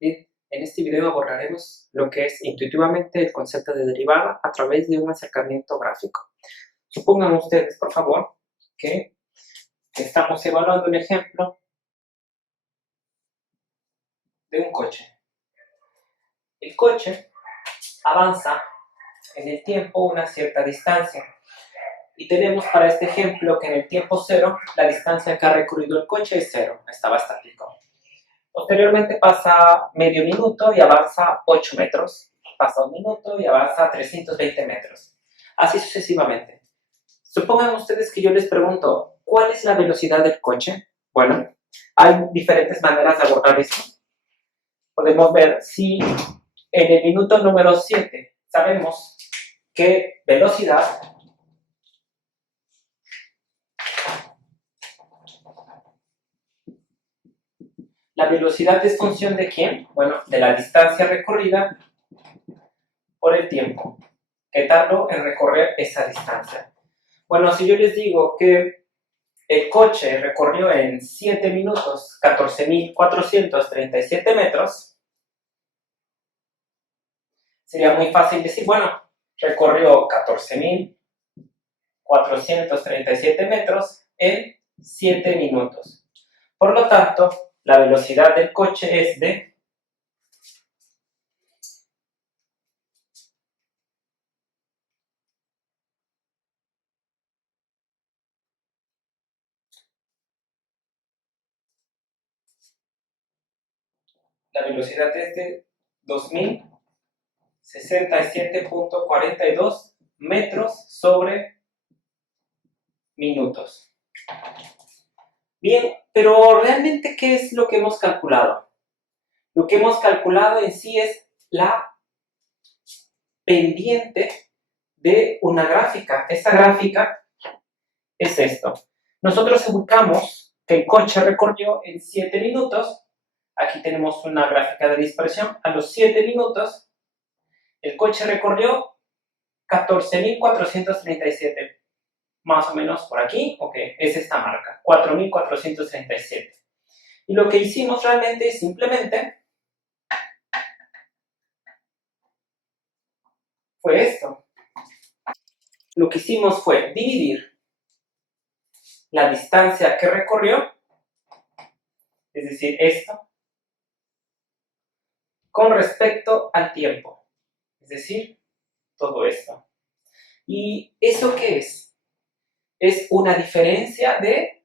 Bien, en este video abordaremos lo que es intuitivamente el concepto de derivada a través de un acercamiento gráfico. Supongan ustedes, por favor, que estamos evaluando un ejemplo de un coche. El coche avanza en el tiempo una cierta distancia y tenemos para este ejemplo que en el tiempo cero la distancia que ha recorrido el coche es cero, estaba estático. Posteriormente pasa medio minuto y avanza 8 metros. Pasa un minuto y avanza 320 metros. Así sucesivamente. Supongan ustedes que yo les pregunto, ¿cuál es la velocidad del coche? Bueno, hay diferentes maneras de abordar esto. Podemos ver si en el minuto número 7 sabemos qué velocidad la velocidad es función de ¿quién? Bueno, de la distancia recorrida por el tiempo que tardó en recorrer esa distancia. Bueno, si yo les digo que el coche recorrió en 7 minutos 14.437 metros, sería muy fácil decir, bueno, recorrió 14.437 metros en 7 minutos. Por lo tanto, la velocidad del coche es de la velocidad es de 2067.42 metros sobre minutos. Bien, pero realmente, ¿qué es lo que hemos calculado? Lo que hemos calculado en sí es la pendiente de una gráfica. Esa gráfica es esto. Nosotros ubicamos que el coche recorrió en 7 minutos. Aquí tenemos una gráfica de dispersión. A los 7 minutos, el coche recorrió 14.437. Más o menos por aquí, ok, es esta marca, 4.437. Y lo que hicimos realmente es simplemente fue esto. Lo que hicimos fue dividir la distancia que recorrió, es decir, esto, con respecto al tiempo, es decir, todo esto. ¿Y eso qué es? Es una diferencia de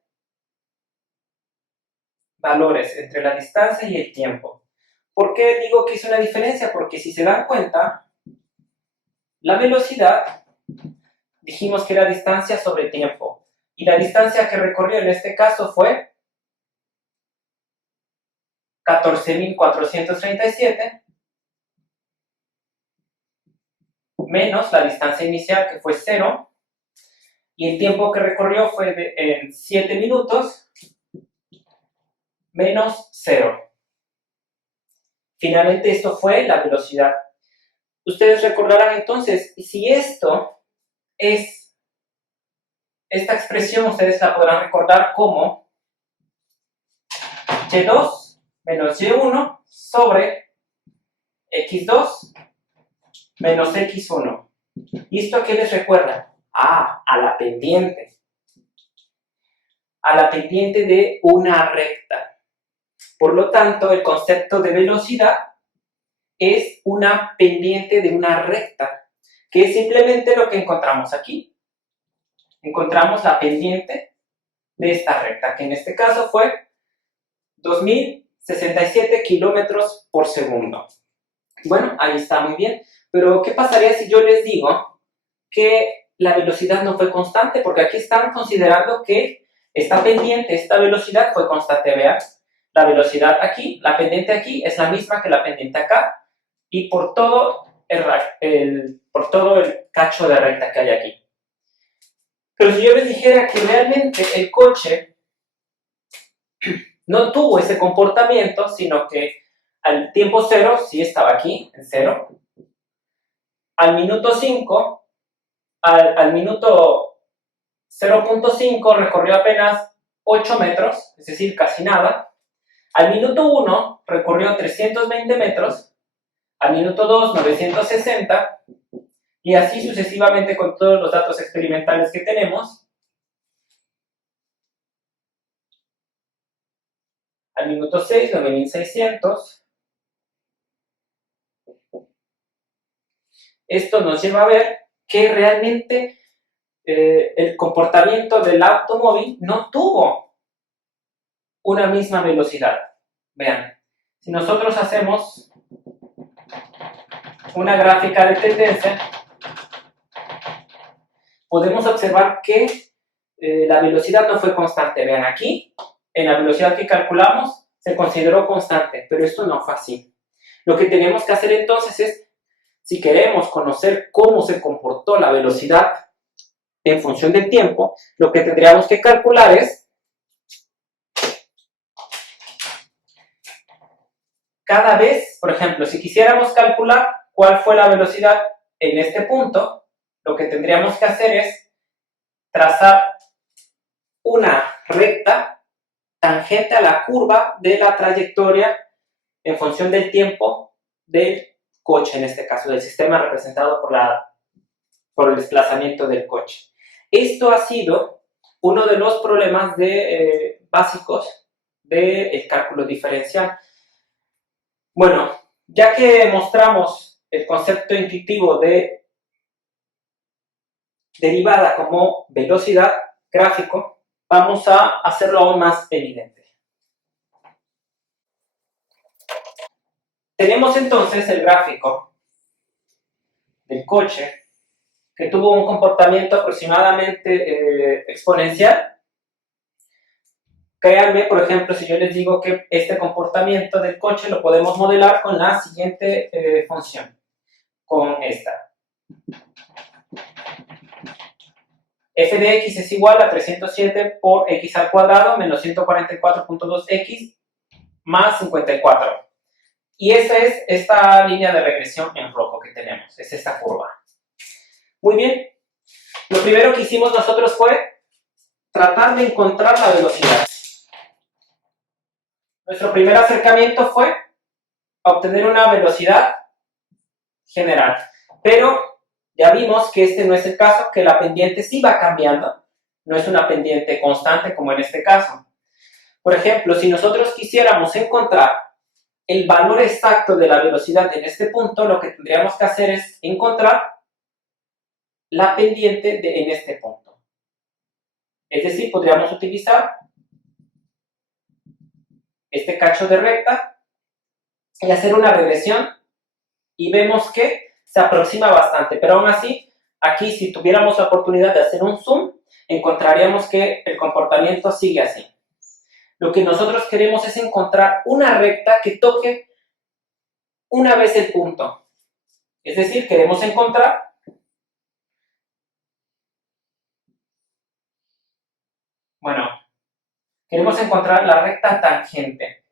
valores entre la distancia y el tiempo. ¿Por qué digo que es una diferencia? Porque si se dan cuenta, la velocidad dijimos que era distancia sobre tiempo. Y la distancia que recorrió en este caso fue 14.437 menos la distancia inicial que fue 0 y el tiempo que recorrió fue en 7 minutos menos 0. Finalmente esto fue la velocidad. Ustedes recordarán entonces, si esto es esta expresión, ustedes la podrán recordar como y2 menos y1 sobre x2 menos x1. ¿Y esto a qué les recuerda? A la pendiente. A la pendiente de una recta. Por lo tanto, el concepto de velocidad es una pendiente de una recta, que es simplemente lo que encontramos aquí. Encontramos la pendiente de esta recta, que en este caso fue 2067 kilómetros por segundo. Bueno, ahí está muy bien. Pero, ¿qué pasaría si yo les digo que la velocidad no fue constante? Porque aquí están considerando que esta pendiente, esta velocidad fue constante. Vean, la velocidad aquí, la pendiente aquí es la misma que la pendiente acá y por todo el cacho de recta que hay aquí. Pero si yo les dijera que realmente el coche no tuvo ese comportamiento, sino que al tiempo cero, sí estaba aquí, en cero, al minuto 5, al minuto 0.5 recorrió apenas 8 metros, es decir, casi nada. Al minuto 1 recorrió 320 metros, al minuto 2 960, y así sucesivamente con todos los datos experimentales que tenemos. Al minuto 6, 9600. Esto nos lleva a ver que realmente el comportamiento del automóvil no tuvo una misma velocidad. Vean, si nosotros hacemos una gráfica de tendencia, podemos observar que la velocidad no fue constante. Vean aquí, en la velocidad que calculamos se consideró constante, pero esto no fue así. Lo que tenemos que hacer entonces es, si queremos conocer cómo se comportó la velocidad en función del tiempo, lo que tendríamos que calcular es cada vez, por ejemplo, si quisiéramos calcular cuál fue la velocidad en este punto, lo que tendríamos que hacer es trazar una recta tangente a la curva de la trayectoria en función del tiempo del coche, en este caso, del sistema representado por el desplazamiento del coche. Esto ha sido uno de los problemas básicos del cálculo diferencial. Bueno, ya que mostramos el concepto intuitivo de derivada como velocidad gráfico, vamos a hacerlo aún más evidente. Tenemos entonces el gráfico del coche que tuvo un comportamiento aproximadamente exponencial. Créanme, por ejemplo, si yo les digo que este comportamiento del coche lo podemos modelar con la siguiente función, con esta. F de x es igual a 307 por x al cuadrado menos 144.2x más 54. Y esa es esta línea de regresión en rojo que tenemos, es esta curva. Muy bien, lo primero que hicimos nosotros fue tratar de encontrar la velocidad. Nuestro primer acercamiento fue obtener una velocidad general, pero ya vimos que este no es el caso, que la pendiente sí va cambiando, no es una pendiente constante como en este caso. Por ejemplo, si nosotros quisiéramos encontrar el valor exacto de la velocidad en este punto, lo que tendríamos que hacer es encontrar la pendiente en este punto. Es decir, podríamos utilizar este cacho de recta y hacer una regresión, y vemos que se aproxima bastante, pero aún así, aquí si tuviéramos la oportunidad de hacer un zoom, encontraríamos que el comportamiento sigue así. Lo que nosotros queremos es encontrar una recta que toque una vez el punto. Es decir, queremos encontrar la recta tangente.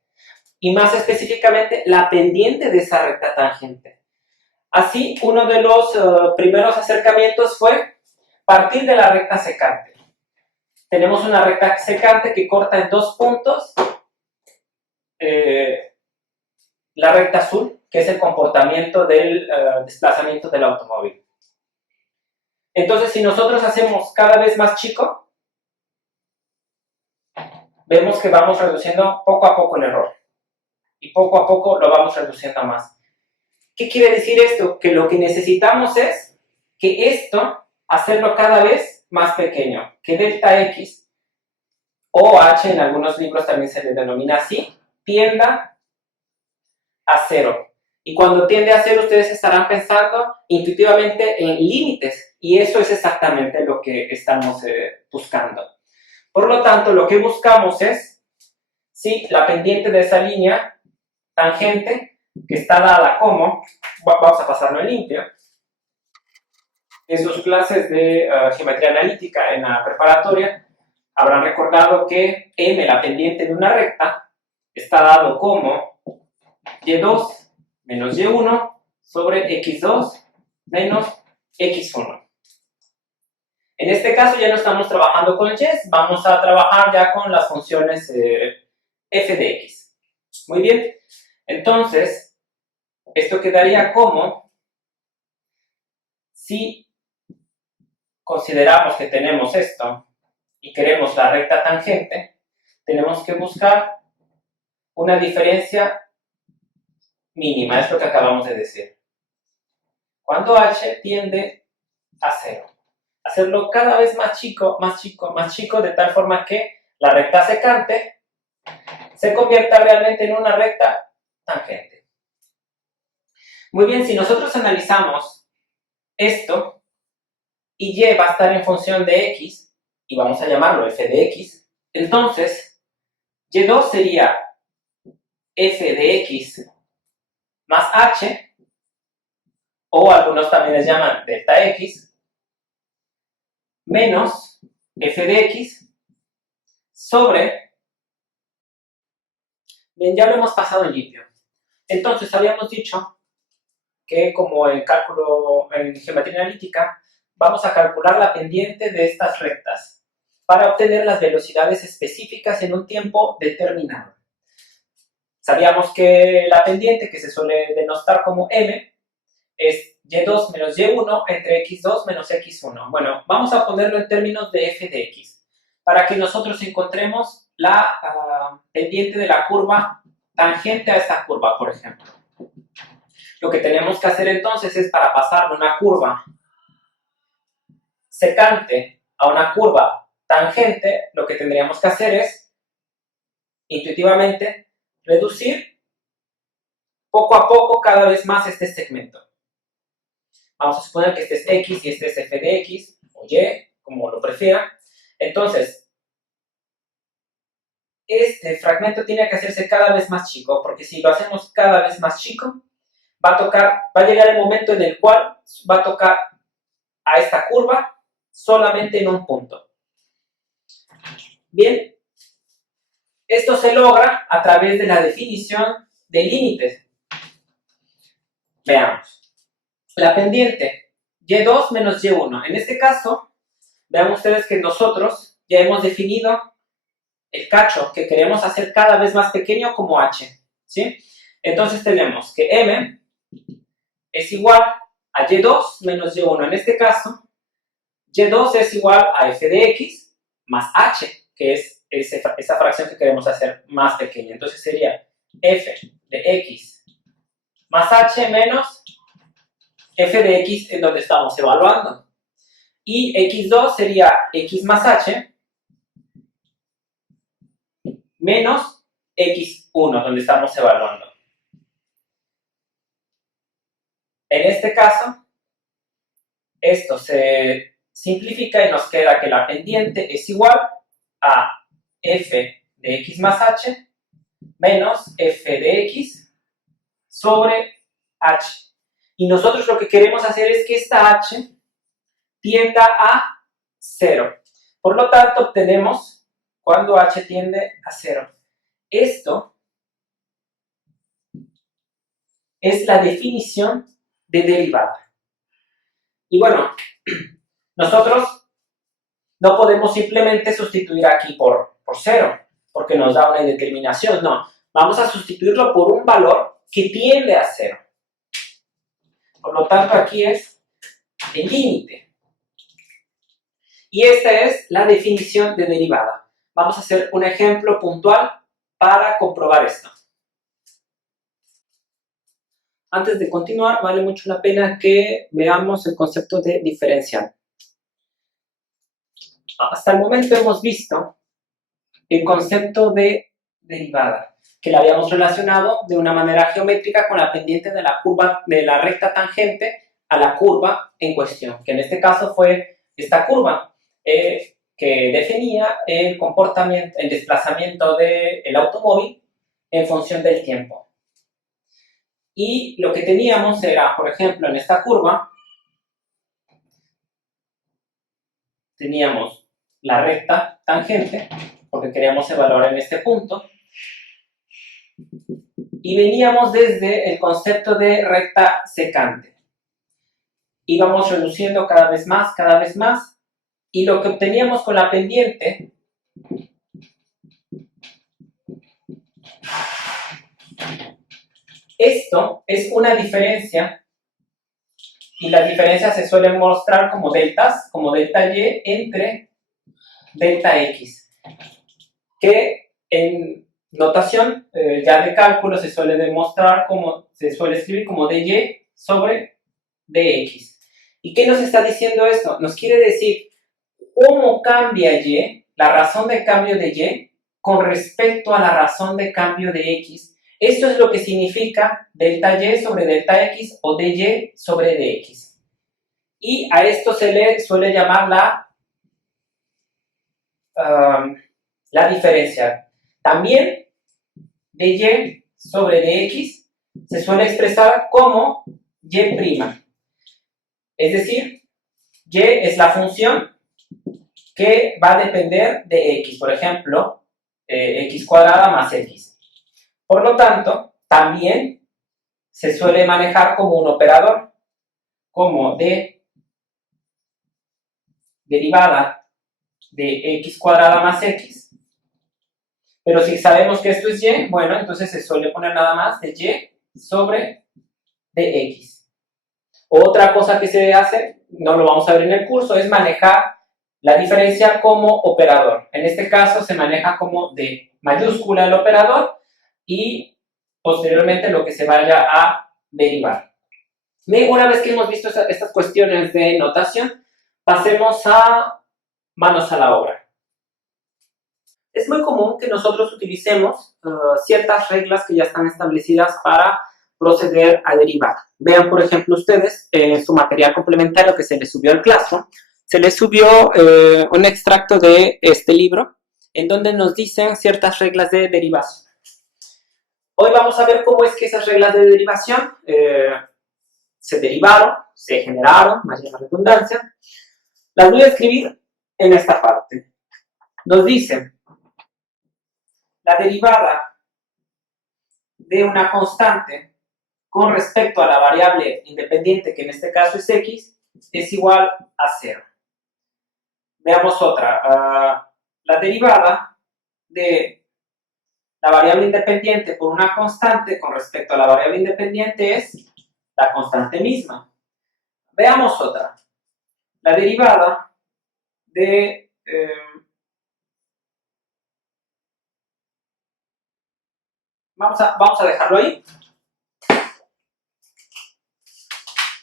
Y más específicamente, la pendiente de esa recta tangente. Así, uno de los primeros acercamientos fue partir de la recta secante. Tenemos una recta secante que corta en dos puntos. La recta azul, que es el comportamiento del desplazamiento del automóvil. Entonces, si nosotros hacemos cada vez más chico, vemos que vamos reduciendo poco a poco el error. Y poco a poco lo vamos reduciendo más. ¿Qué quiere decir esto? Que lo que necesitamos es que esto, hacerlo cada vez más pequeño, que delta X, o H en algunos libros también se le denomina así, tienda a cero. Y cuando tiende a cero, ustedes estarán pensando intuitivamente en límites, y eso es exactamente lo que estamos buscando. Por lo tanto, lo que buscamos es, si la pendiente de esa línea tangente, que está dada como, vamos a pasarlo en limpio, en sus clases de geometría analítica en la preparatoria, habrán recordado que M, la pendiente de una recta, está dado como Y2 menos Y1 sobre X2 menos X1. En este caso ya no estamos trabajando con Y, vamos a trabajar ya con las funciones f de x. Muy bien, entonces, esto quedaría como, si consideramos que tenemos esto y queremos la recta tangente, tenemos que buscar una diferencia mínima, es lo que acabamos de decir. Cuando h tiende a 0. Hacerlo cada vez más chico, más chico, más chico, de tal forma que la recta secante se convierta realmente en una recta tangente. Muy bien, si nosotros analizamos esto, y y va a estar en función de x, y vamos a llamarlo f de x, entonces y2 sería f de x más h, o algunos también les llaman delta x, menos f de x sobre, bien, ya lo hemos pasado en limpio. Entonces habíamos dicho que, como en cálculo, en geometría analítica, vamos a calcular la pendiente de estas rectas para obtener las velocidades específicas en un tiempo determinado. Sabíamos que la pendiente, que se suele denotar como m, es y2 menos y1 entre x2 menos x1. Bueno, vamos a ponerlo en términos de f de x, para que nosotros encontremos la pendiente de la curva tangente a esta curva, por ejemplo. Lo que tenemos que hacer entonces es, para pasar de una curva secante a una curva tangente, lo que tendríamos que hacer es, intuitivamente, reducir poco a poco cada vez más este segmento. Vamos a suponer que este es x y este es f de x, o y, como lo prefieran. Entonces, este fragmento tiene que hacerse cada vez más chico, porque si lo hacemos cada vez más chico, va a llegar el momento en el cual va a tocar a esta curva solamente en un punto. Bien, esto se logra a través de la definición de límites. Veamos. La pendiente y2 menos y1. En este caso, vean ustedes que nosotros ya hemos definido el cacho que queremos hacer cada vez más pequeño como h, ¿sí? Entonces tenemos que m es igual a y2 menos y1. En este caso, y2 es igual a f de x más h, que es esa fracción que queremos hacer más pequeña. Entonces sería f de x más h menos f de x, en donde estamos evaluando. Y x2 sería x más h menos x1, donde estamos evaluando. En este caso, esto se simplifica y nos queda que la pendiente es igual a f de x más h menos f de x sobre h. Y nosotros lo que queremos hacer es que esta h tienda a 0. Por lo tanto, obtenemos cuando h tiende a 0. Esto es la definición de derivada. Y bueno, nosotros no podemos simplemente sustituir aquí por 0, porque nos da una indeterminación. No, vamos a sustituirlo por un valor que tiende a 0. Por lo tanto, aquí es el límite. Y esta es la definición de derivada. Vamos a hacer un ejemplo puntual para comprobar esto. Antes de continuar, vale mucho la pena que veamos el concepto de diferencial. Hasta el momento hemos visto el concepto de derivada, que la habíamos relacionado de una manera geométrica con la pendiente de la curva, de la recta tangente a la curva en cuestión, que en este caso fue esta curva, que definía el comportamiento, el desplazamiento del automóvil en función del tiempo. Y lo que teníamos era, por ejemplo, en esta curva, teníamos la recta tangente, porque queríamos evaluar en este punto, y veníamos desde el concepto de recta secante. Íbamos reduciendo cada vez más, y lo que obteníamos con la pendiente Esto es una diferencia y las diferencias se suelen mostrar como deltas, como delta y entre delta x, que en notación ya de cálculo se suele demostrar como, se suele escribir como dy sobre dx. ¿Y qué nos está diciendo esto? Nos quiere decir cómo cambia y, la razón de cambio de y, con respecto a la razón de cambio de x. Esto es lo que significa delta y sobre delta x o dy sobre dx. Y a esto se le suele llamar la diferencial. También dy sobre dx se suele expresar como y'. Es decir, y es la función que va a depender de x. Por ejemplo, x cuadrada más x. Por lo tanto, también se suele manejar como un operador, como de derivada de x cuadrada más x. Pero si sabemos que esto es y, bueno, entonces se suele poner nada más de y sobre dx. Otra cosa que se hace, no lo vamos a ver en el curso, es manejar la diferencia como operador. En este caso se maneja como de mayúscula el operador y posteriormente lo que se vaya a derivar. Una vez que hemos visto estas cuestiones de notación, pasemos a manos a la obra. Es muy común que nosotros utilicemos ciertas reglas que ya están establecidas para proceder a derivar. Vean, por ejemplo, ustedes en su material complementario que se les subió al Classroom, se les subió un extracto de este libro en donde nos dicen ciertas reglas de derivación. Hoy vamos a ver cómo es que esas reglas de derivación se derivaron, se generaron, más la redundancia. Las voy a escribir en esta parte. Nos dicen la derivada de una constante con respecto a la variable independiente, que en este caso es x, es igual a 0. Veamos otra. La derivada de la variable independiente por una constante con respecto a la variable independiente es la constante misma. Veamos otra. La derivada de vamos a dejarlo ahí.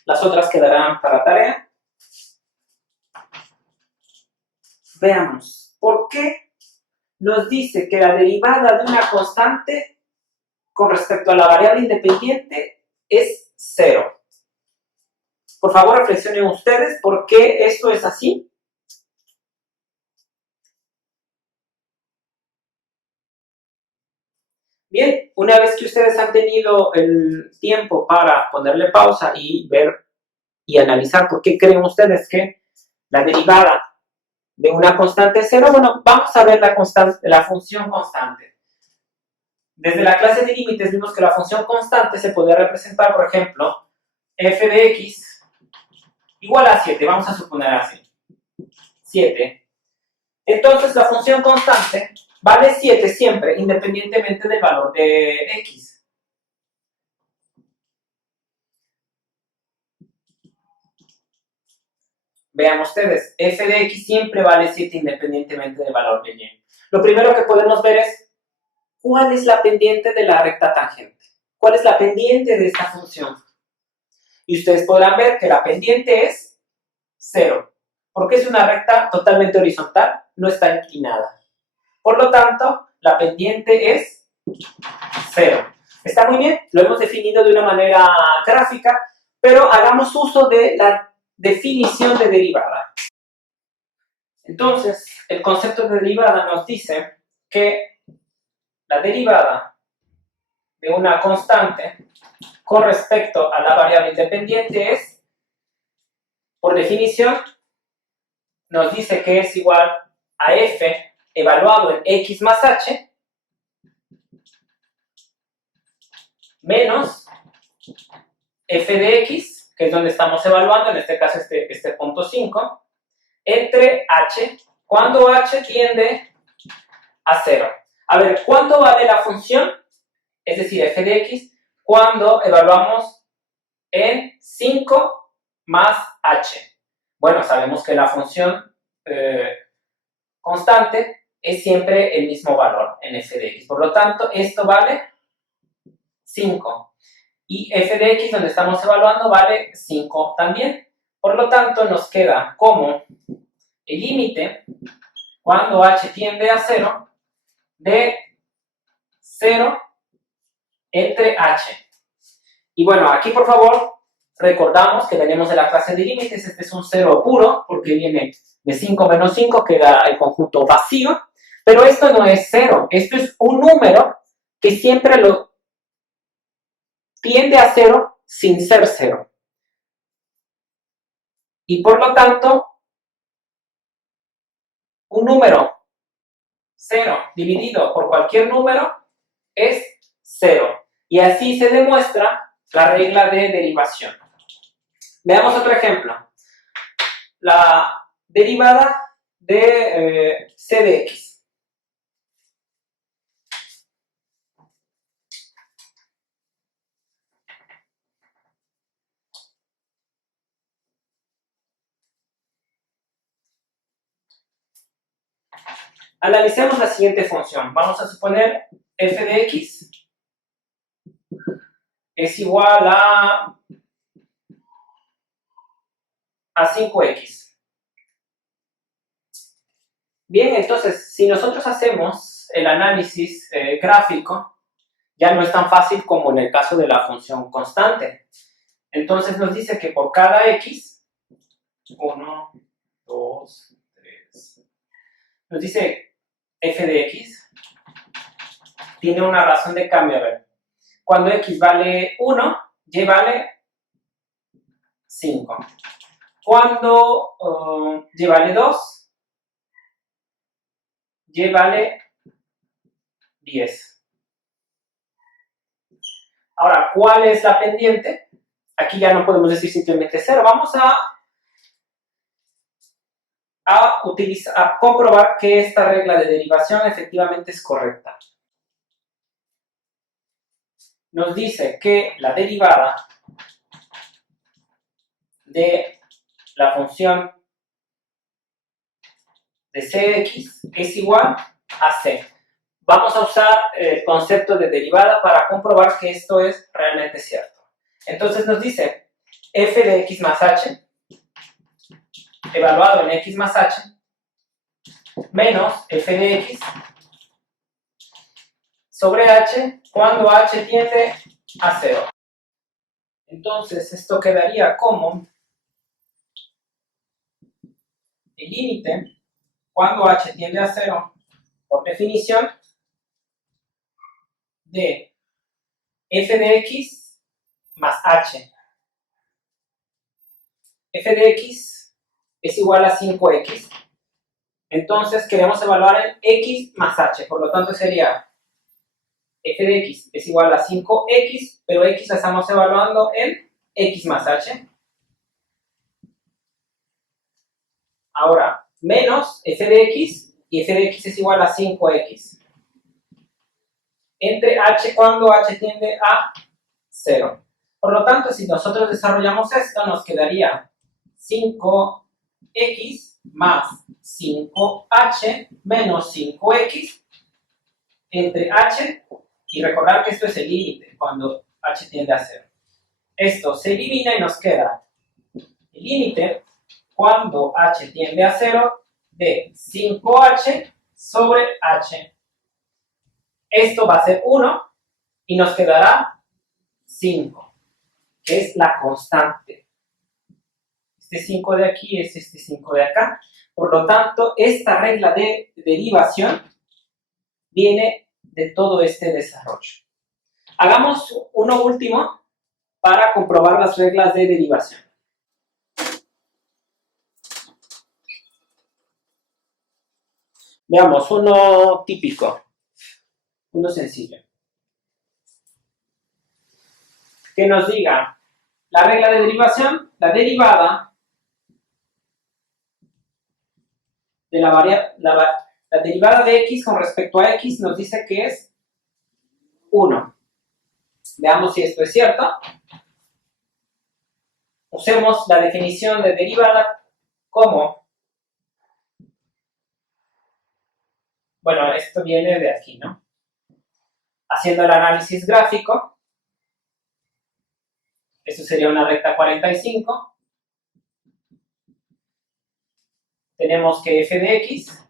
Las otras quedarán para tarea. Veamos, ¿por qué nos dice que la derivada de una constante con respecto a la variable independiente es 0? Por favor, reflexionen ustedes por qué esto es así. Bien, una vez que ustedes han tenido el tiempo para ponerle pausa y ver y analizar por qué creen ustedes que la derivada de una constante es 0, bueno, vamos a ver la función constante. Desde la clase de límites vimos que la función constante se podía representar, por ejemplo, f de x igual a 7, vamos a suponer así, 7. Entonces la función constante vale 7 siempre, independientemente del valor de x. Vean ustedes, f de x siempre vale 7 independientemente del valor de y. Lo primero que podemos ver es cuál es la pendiente de la recta tangente. ¿Cuál es la pendiente de esta función? Y ustedes podrán ver que la pendiente es 0, porque es una recta totalmente horizontal, no está inclinada. Por lo tanto, la pendiente es 0. Está muy bien, lo hemos definido de una manera gráfica, pero hagamos uso de la definición de derivada. Entonces, el concepto de derivada nos dice que la derivada de una constante con respecto a la variable independiente es, por definición, nos dice que es igual a f evaluado en x más h menos f de x, que es donde estamos evaluando, en este caso este punto 5, entre h, cuando h tiende a 0. A ver, ¿cuánto vale la función es decir, f de x, cuando evaluamos en 5 más h. Bueno, sabemos que la función constante es siempre el mismo valor en f de x. Por lo tanto, esto vale 5. Y f de x, donde estamos evaluando, vale 5 también. Por lo tanto, nos queda como el límite, cuando h tiende a 0, de 0 entre h. Y bueno, aquí por favor, recordamos que venimos de la clase de límites. Este es un 0 puro, porque viene de 5 menos 5, queda el conjunto vacío. Pero esto no es 0, esto es un número que siempre lo tiende a 0 sin ser 0. Y por lo tanto, un número 0 dividido por cualquier número es 0. Y así se demuestra la regla de derivación. Veamos otro ejemplo. La derivada de c de x. Analicemos la siguiente función. Vamos a suponer f de x es igual a 5x. Bien, entonces, si nosotros hacemos el análisis gráfico, ya no es tan fácil como en el caso de la función constante. Entonces nos dice que por cada x, 1, 2, 3, nos dice f de x tiene una razón de cambio. A ver, cuando x vale 1, y vale 5. Cuando y vale 2, y vale 10. Ahora, ¿cuál es la pendiente? Aquí ya no podemos decir simplemente 0. Vamos a comprobar que esta regla de derivación efectivamente es correcta. Nos dice que la derivada de la función de c de x es igual a c. Vamos a usar el concepto de derivada para comprobar que esto es realmente cierto. Entonces nos dice f de x más h, evaluado en x más h, menos f de x sobre h cuando h tiende a 0. Entonces esto quedaría como el límite cuando h tiende a 0, por definición, de f de x más h. F de x es igual a 5x. Entonces queremos evaluar en x más h. Por lo tanto sería f de x es igual a 5x, pero x la estamos evaluando en x más h. Ahora, menos f de x, y f de x es igual a 5x. Entre h cuando h tiende a 0. Por lo tanto, si nosotros desarrollamos esto, nos quedaría 5x más 5h menos 5x entre h, y recordar que esto es el límite cuando h tiende a 0. Esto se elimina y nos queda el límite cuando h tiende a 0 de 5h sobre h. Esto va a ser 1 y nos quedará 5, que es la constante. Este 5 de aquí es este 5 de acá. Por lo tanto, esta regla de derivación viene de todo este desarrollo. Hagamos uno último para comprobar las reglas de derivación. Veamos uno típico, uno sencillo. Que nos diga la regla de derivación, la derivada de la derivada de x con respecto a x nos dice que es 1. Veamos si esto es cierto. Usemos la definición de derivada como, bueno, esto viene de aquí, ¿no? Haciendo el análisis gráfico, esto sería una recta 45. Tenemos que f de x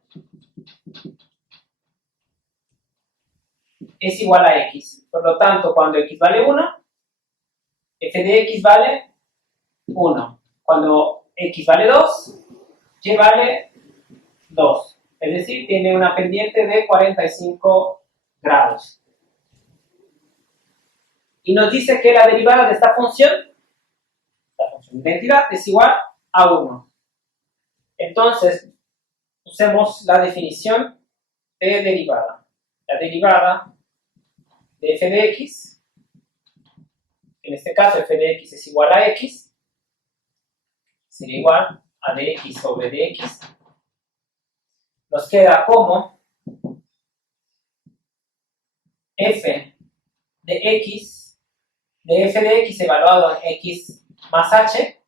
es igual a x. Por lo tanto, cuando x vale 1, f de x vale 1. Cuando x vale 2, y vale 2. Es decir, tiene una pendiente de 45 grados. Y nos dice que la derivada de esta función, la función de identidad, es igual a 1. Entonces, usemos la definición de derivada. La derivada de f de x, en este caso f de x es igual a x, sería igual a dx sobre dx. Nos queda como f de x evaluado en x más h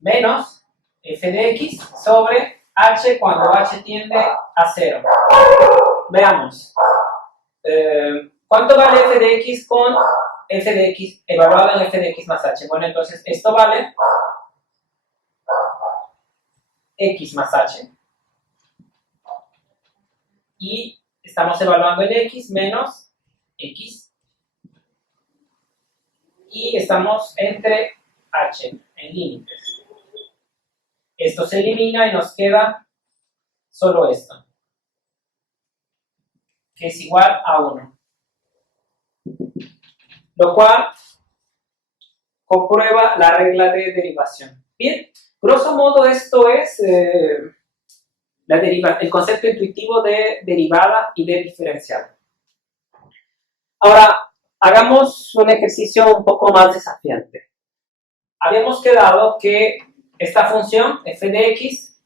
menos f de x sobre h cuando h tiende a 0. Veamos. ¿Cuánto vale f de x con f de x evaluado en f de x más h? Bueno, entonces esto vale x más h. Y estamos evaluando en x menos x. Y estamos entre h, en límites. Esto se elimina y nos queda solo esto, que es igual a 1. Lo cual comprueba la regla de derivación. Bien, grosso modo esto es el concepto intuitivo de derivada y de diferencial. Ahora, hagamos un ejercicio un poco más desafiante. Habíamos quedado que esta función, f de x,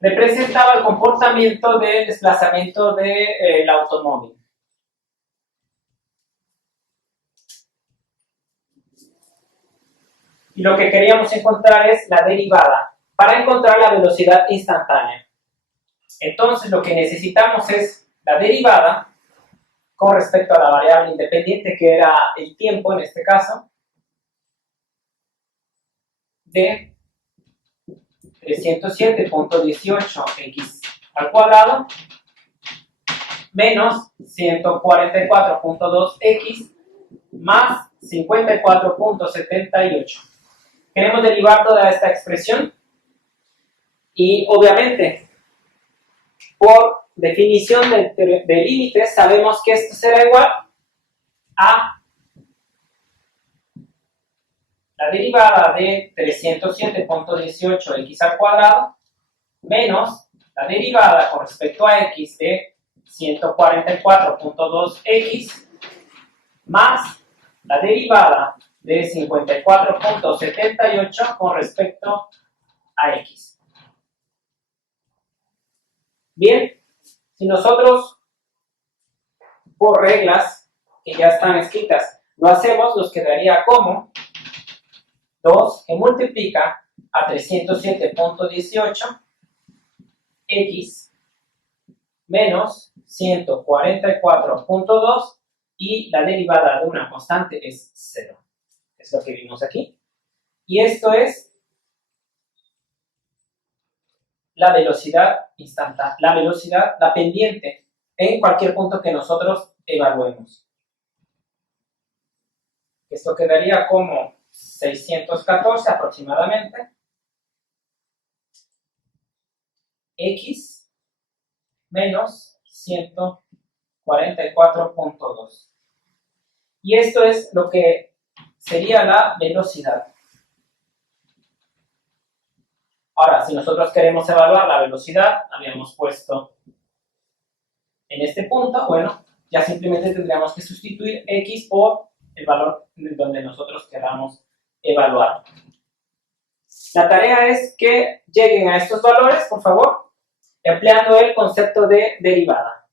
representaba el comportamiento del desplazamiento del automóvil. Y lo que queríamos encontrar es la derivada para encontrar la velocidad instantánea. Entonces lo que necesitamos es la derivada con respecto a la variable independiente, que era el tiempo en este caso, de 307.18x al cuadrado menos 144.2x más 54.78. Queremos derivar toda esta expresión y obviamente por definición de límites sabemos que esto será igual a la derivada de 307.18x al cuadrado menos la derivada con respecto a x de 144.2x más la derivada de 54.78 con respecto a x. Bien, si nosotros por reglas que ya están escritas lo hacemos, nos quedaría como 2 que multiplica a 307.18 x menos 144.2 y la derivada de una constante es 0. Es lo que vimos aquí. Y esto es la velocidad instantánea, la pendiente en cualquier punto que nosotros evaluemos. Esto quedaría como 614 aproximadamente x menos 144.2. Y esto es lo que sería la velocidad. Ahora, si nosotros queremos evaluar la velocidad, habíamos puesto en este punto, bueno, ya simplemente tendríamos que sustituir x por el valor donde nosotros queramos evaluar. La tarea es que lleguen a estos valores, por favor. empleando el concepto de derivada.